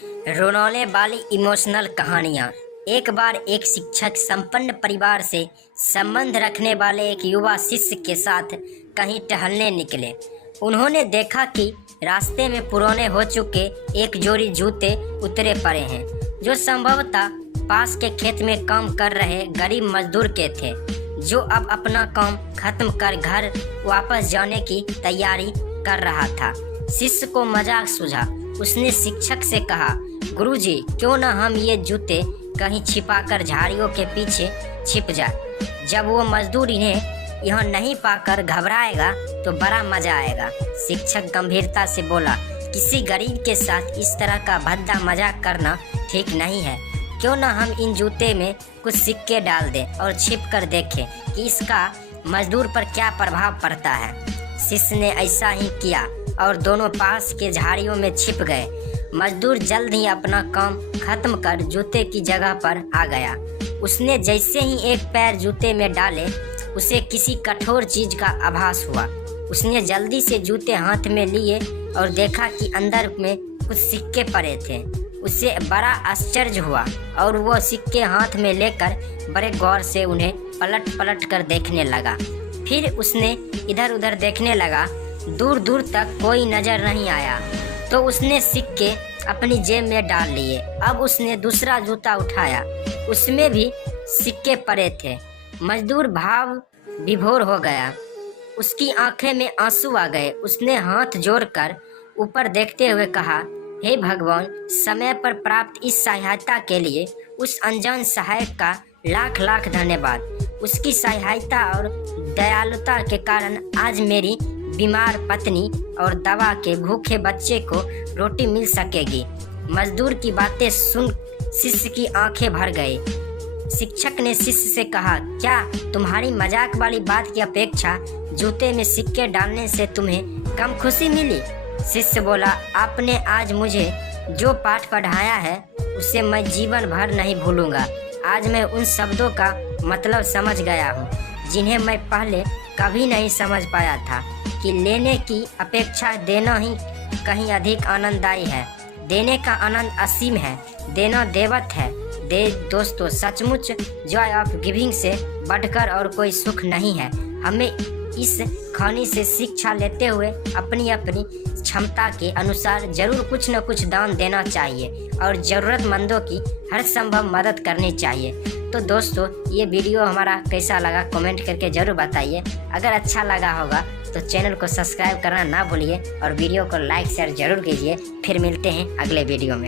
रोने वाली इमोशनल कहानियाँ। एक बार एक शिक्षक संपन्न परिवार से संबंध रखने वाले एक युवा शिष्य के साथ कहीं टहलने निकले। उन्होंने देखा कि रास्ते में पुराने हो चुके एक जोड़ी जूते उतरे पड़े हैं, जो संभवतः पास के खेत में काम कर रहे गरीब मजदूर के थे, जो अब अपना काम खत्म कर घर वापस जाने की तैयारी कर रहा था। शिष्य को मजाक सूझा। उसने शिक्षक से कहा, गुरुजी, क्यों न हम ये जूते कहीं छिपाकर झाड़ियों के पीछे छिप जाए। जब वो मजदूर इन्हें यहाँ नहीं पाकर घबराएगा तो बड़ा मजा आएगा। शिक्षक गंभीरता से बोला, किसी गरीब के साथ इस तरह का भद्दा मजाक करना ठीक नहीं है। क्यों न हम इन जूते में कुछ सिक्के डाल दें और छिप कर देखें कि इसका मजदूर पर क्या प्रभाव पड़ता है। शिष्य ने ऐसा ही किया और दोनों पास के झाड़ियों में छिप गए। मजदूर जल्द ही अपना काम खत्म कर जूते की जगह पर आ गया। उसने जैसे ही एक पैर जूते में डाले, उसे किसी कठोर चीज का आभास हुआ। उसने जल्दी से जूते हाथ में लिए और देखा कि अंदर में कुछ सिक्के पड़े थे। उसे बड़ा आश्चर्य हुआ और वो सिक्के हाथ में लेकर बड़े गौर से उन्हें पलट पलट कर देखने लगा। फिर उसने इधर उधर देखने लगा। दूर दूर तक कोई नजर नहीं आया तो उसने सिक्के अपनी जेब में डाल लिए। अब उसने दूसरा जूता उठाया, उसमें भी सिक्के पड़े थे। मजदूर भाव विभोर हो गया। उसकी आंखें में आंसू आ गए। उसने हाथ जोड़कर ऊपर देखते हुए कहा, हे भगवान, समय पर प्राप्त इस सहायता के लिए उस अनजान सहायक का लाख लाख धन्यवाद। उसकी सहायता और दयालुता के कारण आज मेरी बीमार पत्नी और दवा के भूखे बच्चे को रोटी मिल सकेगी। मजदूर की बातें सुन शिष्य की आंखें भर गई। शिक्षक ने शिष्य से कहा, क्या तुम्हारी मजाक वाली बात की अपेक्षा जूते में सिक्के डालने से तुम्हें कम खुशी मिली? शिष्य बोला, आपने आज मुझे जो पाठ पढ़ाया है उसे मैं जीवन भर नहीं भूलूंगा। आज मैं उन शब्दों का मतलब समझ गया हूँ जिन्हें मैं पहले कभी नहीं समझ पाया था, कि लेने की अपेक्षा देना ही कहीं अधिक आनंददायी है। देने का आनंद असीम है, देना देवत है। दोस्तों, सचमुच जॉय ऑफ गिविंग से बढ़कर और कोई सुख नहीं है। हमें इस कहानी से शिक्षा लेते हुए अपनी अपनी क्षमता के अनुसार जरूर कुछ न कुछ दान देना चाहिए और ज़रूरतमंदों की हर संभव मदद करनी चाहिए। तो दोस्तों, ये वीडियो हमारा कैसा लगा कमेंट करके ज़रूर बताइए। अगर अच्छा लगा होगा तो चैनल को सब्सक्राइब करना ना भूलिए और वीडियो को लाइक शेयर ज़रूर कीजिए। फिर मिलते हैं अगले वीडियो में।